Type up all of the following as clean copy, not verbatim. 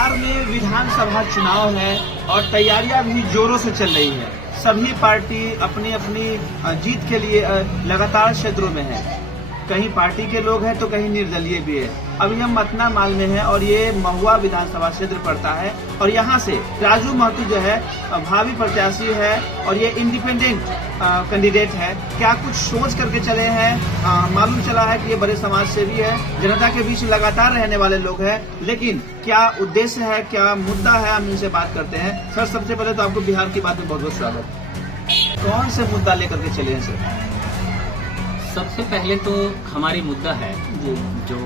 बिहार में विधानसभा चुनाव है और तैयारियां भी जोरों से चल रही है। सभी पार्टी अपनी अपनी जीत के लिए लगातार क्षेत्रों में है। कहीं पार्टी के लोग हैं तो कहीं निर्दलीय भी है। अभी हम मतना माल में हैं और ये महुआ विधानसभा क्षेत्र पड़ता है और यहाँ से राजू महतो जो है भावी प्रत्याशी है और ये इंडिपेंडेंट कैंडिडेट है। क्या कुछ सोच करके चले हैं? मालूम चला है कि ये बड़े समाज सेवी है, जनता के बीच लगातार रहने वाले लोग हैं, लेकिन क्या उद्देश्य है, क्या मुद्दा है, हम इनसे बात करते हैं। सर, सबसे पहले तो आपको बिहार की बात में बहुत बहुत स्वागत। कौन से मुद्दा लेकर के चले हैं सर? सबसे पहले तो हमारी मुद्दा है जो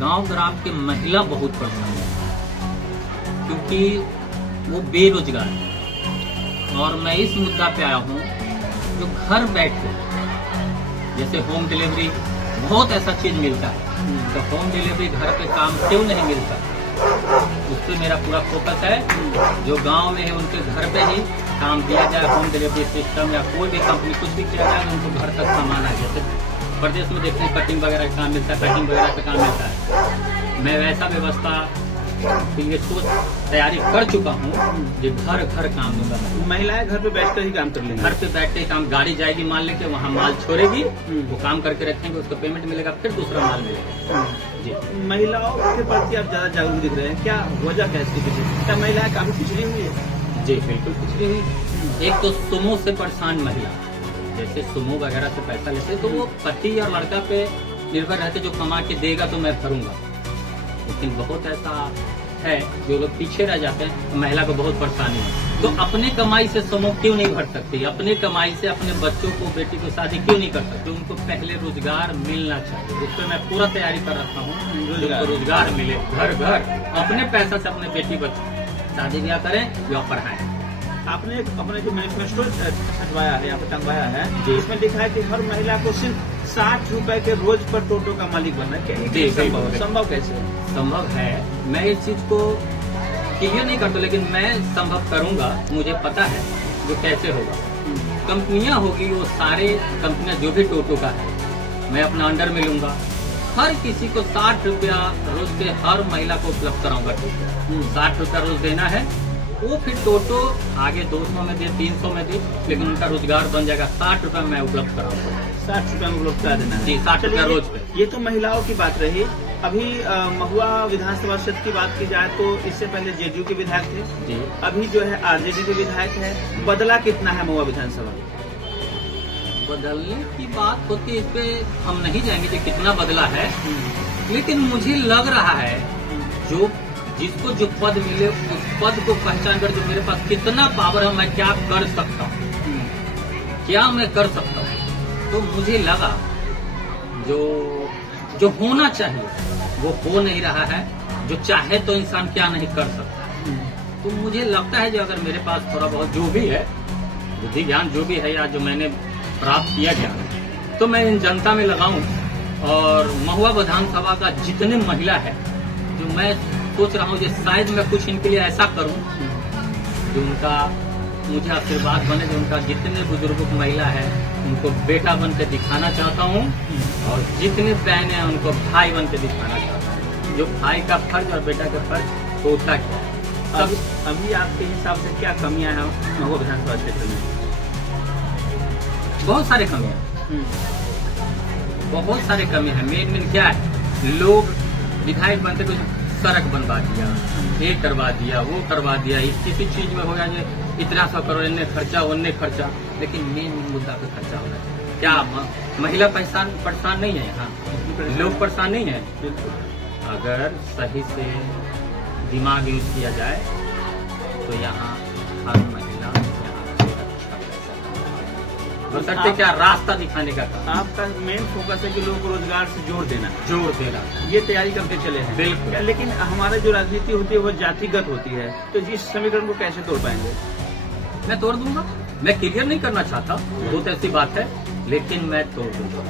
गांव ग्राम के महिला बहुत परेशान है क्योंकि वो बेरोजगार है। और मैं इस मुद्दा पे आया हूँ जो घर बैठे जैसे होम डिलीवरी बहुत ऐसा चीज मिलता है, तो होम डिलीवरी घर पे काम क्यों नहीं मिलता, उस पर मेरा पूरा फोकस है। जो गांव में है उनके घर पे ही काम दिया जाए, होम डिलीवरी सिस्टम या कोई भी कंपनी कुछ भी किया जाए उनको घर तक सामान आ। जैसे प्रदेश में देखते हैं कटिंग वगैरह का काम मिलता है, पैकिंग वगैरह का काम मिलता है। मैं वैसा व्यवस्था के लिए सोच तैयारी कर चुका हूँ जो घर घर काम दूंगा। महिलाएं घर पे बैठकर ही काम कर लेंगी। घर पे बैठते ही काम, गाड़ी जाएगी माल लेके, वहाँ माल छोड़ेगी, वो काम करके रखेंगे, उसको पेमेंट मिलेगा, फिर दूसरा माल मिलेगा। जी, महिलाओं के प्रति आप ज्यादा जागरूक दिख रहे हैं, क्या वजह है इसके पीछे? क्या महिलाएं काफी पिछड़ी हुई है? जी बिल्कुल पिछड़ी हुई। एक तो सुमो से परेशान महिला, जैसे सुमो वगैरह से पैसा लेते तो वो पति और लड़का पे निर्भर रहते, जो कमा के देगा तो मैं भरूंगा। लेकिन बहुत ऐसा है जो लोग पीछे रह जाते हैं, तो महिला को बहुत परेशानी है। तो अपने कमाई से समूह क्यों नहीं भर सकती, अपने कमाई से अपने बच्चों को, बेटी को शादी क्यों नहीं कर सकते? उनको पहले रोजगार मिलना चाहिए। इस पर मैं पूरा तैयारी कर रखा हूँ, रोजगार मिले, घर घर अपने पैसा से अपने बेटी बच्चों शादी ब्याह करें या पढ़ाएं। आपने अपने जो मैनिफेस्टो छपवाया है, यहाँ पे टंगवाया है, इसमें लिखा है कि हर महिला को सिर्फ 60 रुपए के रोज पर टोटो का मालिक बनना है। संभव कैसे है? संभव है, मैं इस चीज को क्लियर नहीं करता, लेकिन मैं संभव करूंगा। मुझे पता है जो कैसे होगा। कंपनियां होगी, वो सारे कंपनियां जो भी टोटो का है मैं अपना अंडर में लूंगा। हर किसी को 60 रुपया रोज के हर महिला को उपलब्ध कराऊंगा। 60 रुपया रोज देना है, वो फिर टोटो आगे 200 में दे, 300 में दे, लेकिन उनका रोजगार बन जाएगा। 60 रुपया मैं उपलब्ध कराऊंगा। 60 रुपया में उपलब्ध करा देना है? जी, 60 रुपया रोज पे। ये तो महिलाओं की बात रही। अभी महुआ विधानसभा क्षेत्र की बात की जाए तो इससे पहले जेडीयू के विधायक थे जी, अभी जो है आरजेडी के विधायक है। बदला कितना है महुआ विधानसभा? बदलने की बात होती है, इस पे हम नहीं जाएंगे कि कितना बदला है, लेकिन मुझे लग रहा है जो जिसको जो पद मिले उस पद को पहचान कर, जो मेरे पास कितना पावर है, मैं क्या कर सकता हूँ, क्या मैं कर सकता हूँ। तो मुझे लगा जो होना चाहिए वो हो नहीं रहा है। जो चाहे तो इंसान क्या नहीं कर सकता। तो मुझे लगता है जो अगर मेरे पास थोड़ा बहुत जो भी है, बुद्धि ज्ञान जो भी है या जो मैंने प्राप्त किया ज्ञान, तो मैं इन जनता में लगाऊं। और महुआ विधानसभा का जितने महिला है, जो मैं सोच रहा हूँ, शायद मैं कुछ इनके लिए ऐसा करूँ जो उनका मुझे आशीर्वाद बने। जो उनका जितने बुजुर्गों की महिला है उनको बेटा बन के दिखाना चाहता हूँ, और जितने बहन है उनको भाई बन के दिखाना चाहता हूँ। जो भाई का फर्ज और बेटा का फर्ज होता क्या है। अभी आपके हिसाब से क्या कमियां हैं महुआ विधानसभा क्षेत्र में? बहुत सारे कमियां, बहुत सारे कमी है। मेन क्या है, लोग विधायक बनते तो सड़क बनवा दिया, ये करवा दिया, वो करवा दिया, किसी चीज में हो गया जो इतना सा करो, इन्ने खर्चा उन्ने खर्चा, लेकिन मेन मुद्दा पे खर्चा होना चाहिए। क्या महिला परेशान नहीं है? यहाँ लोग परेशान नहीं है। अगर सही से दिमाग यूज किया जाए तो यहाँ हर महिला बशर्ते क्या रास्ता दिखाने का था। आपका मेन फोकस है कि लोगों को रोजगार से जोड़ देना, ये तैयारी करके चले हैं। बिल्कुल। लेकिन हमारी जो राजनीति होती है वो जातिगत होती है, तो इस समीकरण को कैसे तोड़ पाएंगे? मैं तोड़ दूंगा। मैं क्लियर नहीं करना चाहता, बहुत ऐसी बात है, लेकिन मैं तोड़ दूंगा।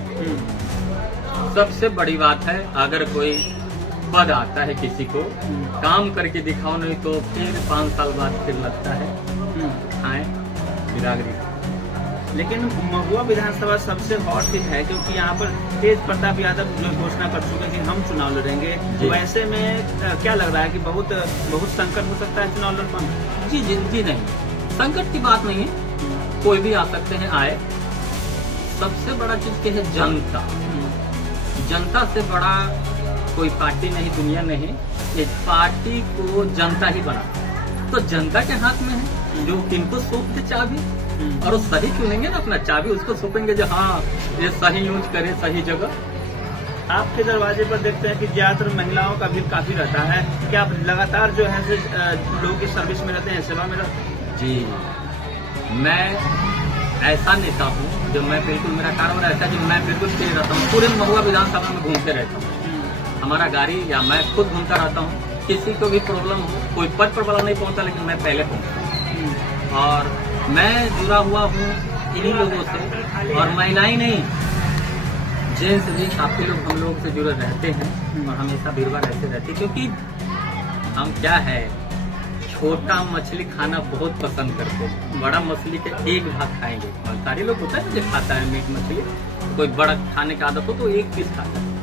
सबसे बड़ी बात है, अगर कोई पद आता है किसी को, काम करके दिखाओ, नहीं तो फिर 5 साल बाद फिर लगता है खाएं बिरादरी। लेकिन महुआ विधानसभा सबसे हॉट सीट है, क्योंकि यहाँ पर तेज प्रताप यादव जो घोषणा कर चुके हैं कि हम चुनाव लड़ेंगे। वैसे में क्या लग रहा है कि बहुत संकट हो सकता है चुनाव लड़ पाना? जी नहीं, संकट की बात नहीं है, कोई भी आ सकते हैं, आए। सबसे बड़ा चीज क्या है? जनता। जनता से बड़ा कोई पार्टी नहीं, दुनिया नहीं। इस पार्टी को जनता ही बना, तो जनता के हाथ में है जो किनको सौंपते चाबी, और वो सही चुनेंगे ना अपना चाबी, उसको सौंपेंगे जो हाँ ये सही यूज करे सही जगह। आपके दरवाजे पर देखते हैं कि ज्यादातर महिलाओं का भी काफी रहता है, क्या आप लगातार जो है लोगों की सर्विस में रहते हैं, सेवा में रहते हैं? जी, मैं ऐसा नेता हूँ जो मैं बिल्कुल, मेरा कारोबार ऐसा कि मैं बिल्कुल फ्री रहता हूँ, पूरे महुआ विधानसभा में घूमते रहता हूँ। हमारा गाड़ी या मैं खुद घूमता रहता हूँ, किसी को भी प्रॉब्लम हो, कोई पद पर वाला नहीं पहुँचता, लेकिन मैं पहले पहुँचता। और मैं जुड़ा हुआ हूँ इन्हीं लोगों से, और महिलाएं नहीं, जेंट्स भी काफी लोग हम लोग से जुड़े रहते हैं, और हमेशा भीड़भाड़ ऐसे रहती है, क्योंकि हम क्या है, छोटा मछली खाना बहुत पसंद करते हैं, बड़ा मछली के एक भाग खाएंगे। और सारे लोग होता है जो खाता है मीट मछली, कोई बड़ा खाने का आदत हो तो एक पीस खाता है,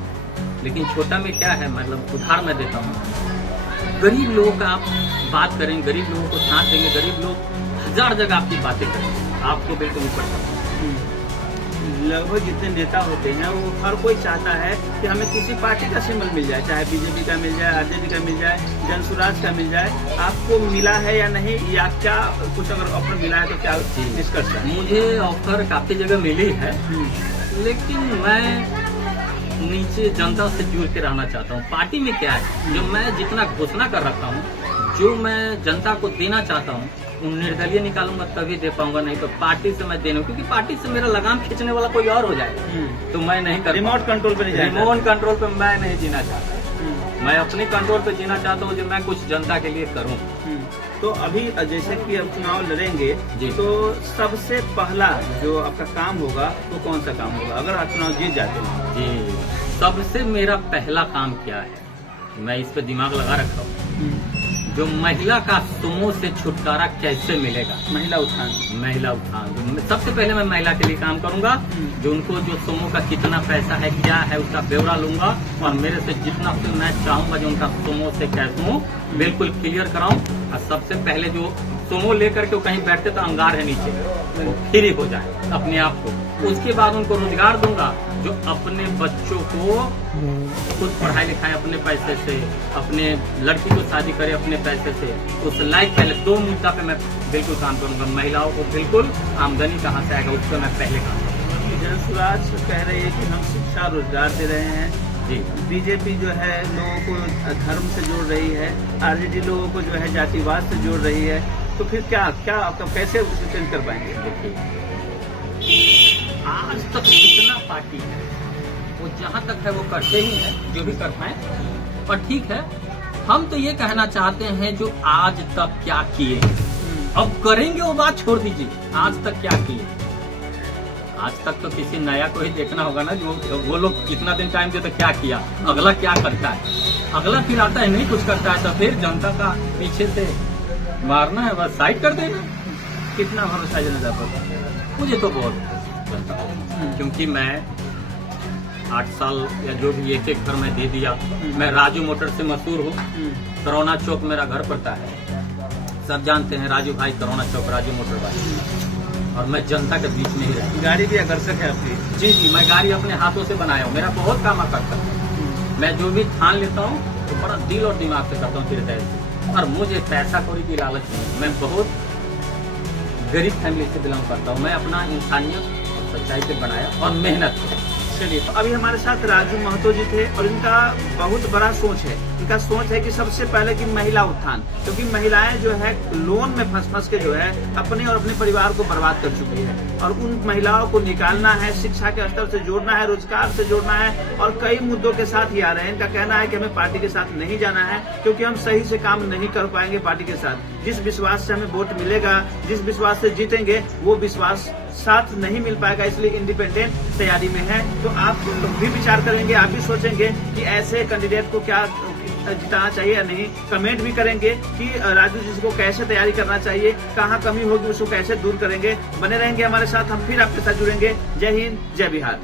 लेकिन छोटा में क्या है, मतलब उदाहरण मैं देता हूँ, गरीब लोगों का आप बात करेंगे, गरीब लोगों को साथ देंगे, गरीब लोग हजार जगह आपकी बातें करेंगे, आपको बिल्कुल ऊपर करते। लगभग जितने नेता होते हैं वो हर कोई चाहता है कि हमें किसी पार्टी का सिंबल मिल जाए, चाहे बीजेपी का मिल जाए, आरजेडी का मिल जाए, जनसुराज का मिल जाए। आपको मिला है या नहीं, या क्या कुछ अगर ऑफर मिला है तो क्या निष्कर्ष है? मुझे ऑफर काफी जगह मिली है, लेकिन मैं नीचे जनता से जुड़ के रहना चाहता हूँ। पार्टी में क्या है, जो मैं जितना घोषणा कर रखा हूँ, जो मैं जनता को देना चाहता हूँ, निर्दलीय निकालूंगा तभी दे पाऊंगा, नहीं तो पार्टी से मैं देना, क्योंकि पार्टी से मेरा लगाम खींचने वाला कोई और हो जाए तो मैं नहीं कर, रिमोट कंट्रोल पे नहीं जाएगा। रिमोट कंट्रोल पे मैं नहीं जीना चाहता, मैं अपने कंट्रोल पे जीना चाहता हूँ, जो मैं कुछ जनता के लिए करूँ। तो अभी जैसे कि अब चुनाव लड़ेंगे, तो सबसे पहला जो आपका काम होगा वो कौन सा काम होगा अगर आप चुनाव जीत जाते हैं? जी, सबसे मेरा पहला काम क्या है, मैं इस पे दिमाग लगा रखा हूँ, जो महिला का सुमो से छुटकारा कैसे मिलेगा, महिला उत्थान। महिला उत्थान, सबसे पहले मैं महिला के लिए काम करूंगा, जो उनको जो सुमो का कितना पैसा है, क्या है, उसका ब्यौरा लूंगा, और मेरे से जितना मैं चाहूंगा जो उनका सुमो से कैसे हूँ बिल्कुल क्लियर कराऊं। और सबसे पहले जो सुमो लेकर के कहीं बैठते तो अंगार है नीचे, वो फ्री हो जाए अपने आप को। उसके बाद उनको रोजगार दूंगा, जो अपने बच्चों को खुद पढ़ाई लिखाए अपने पैसे से, अपने लड़की को शादी करे अपने पैसे से, उस लाइफ पहले 2 मुद्दा पे मैं बिल्कुल काम करूंगा। महिलाओं को बिल्कुल आमदनी कहाँ से आएगा, उस पर मैं पहले काम करूंगा। जनसुराज कह रही है कि हम शिक्षा रोजगार दे रहे हैं जी। बीजेपी जो है लोगों को धर्म से जोड़ रही है, आरजेडी लोगों को जो है जातिवाद से जोड़ रही है, तो फिर क्या आपका कैसे उसे चेंज कर पाएंगे? आज तक जितना पार्टी है वो जहाँ तक है वो करते ही है, जो भी कर पाए, और ठीक है। हम तो ये कहना चाहते हैं जो आज तक क्या किए, अब करेंगे वो बात छोड़ दीजिए, आज तक क्या किए। आज तक तो किसी नया को ही देखना होगा ना, जो वो लोग इतना दिन टाइम दे तो क्या किया, अगला क्या करता है, अगला फिर आता है नहीं कुछ करता है, तो फिर जनता का पीछे से मारना है, बस साइड कर देना। कितना भरोसा जनता पर? मुझे तो बहुत, क्योंकि मैं 8 साल या जो भी एक घर में दे दिया। मैं राजू मोटर से मशहूर हूँ, करोना चौक मेरा घर पड़ता है, सब जानते हैं राजू भाई, करोना चौक राजू मोटर भाई, और मैं जनता के बीच में ही रहता हूँ। गाड़ी भी आकर्षक है आपकी? जी, मैं गाड़ी अपने हाथों से बनाया हूँ, मेरा बहुत काम करता है। मैं जो भी ठान लेता हूँ तो बड़ा दिल और दिमाग से करता हूँ, हृदय से, और मुझे पैसा कौड़ी की लालच नहीं। मैं बहुत गरीब फैमिली से बिलोंग करता हूँ, मैं अपना इंसानियत और सच्चाई से बनाया और मेहनत से। चलिए, तो अभी हमारे साथ राजू महतो जी थे, और इनका बहुत बड़ा सोच है। इनका सोच है कि सबसे पहले की महिला उत्थान, क्योंकि महिलाएं जो है लोन में फंस के जो है अपने और अपने परिवार को बर्बाद कर चुकी है, और उन महिलाओं को निकालना है, शिक्षा के स्तर से जोड़ना है, रोजगार से जोड़ना है, और कई मुद्दों के साथ ही आ रहे हैं। इनका कहना है कि हमें पार्टी के साथ नहीं जाना है, क्योंकि हम सही से काम नहीं कर पाएंगे पार्टी के साथ। जिस विश्वास से हमें वोट मिलेगा, जिस विश्वास से जीतेंगे, वो विश्वास साथ नहीं मिल पाएगा, इसलिए इंडिपेंडेंट तैयारी में है। तो आप भी विचार कर लेंगे, आप भी सोचेंगे कि ऐसे कैंडिडेट को क्या जिताना चाहिए या नहीं, कमेंट भी करेंगे कि राजू जी को कैसे तैयारी करना चाहिए, कहाँ कमी होगी उसको कैसे दूर करेंगे। बने रहेंगे हमारे साथ, हम फिर आपके साथ जुड़ेंगे। जय हिंद, जय बिहार।